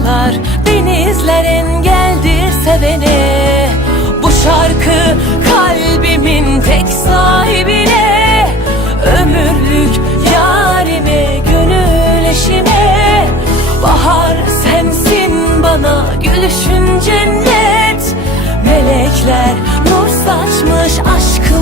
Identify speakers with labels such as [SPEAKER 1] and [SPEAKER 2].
[SPEAKER 1] Ne dağlar, denizler engeldir sevene. Bu şarkı kalbimin tek sahibine. Ömürlük yarime, gönül eşime. Bahar sensin bana gülüşün cennet. Melekler nur saçmış aşkı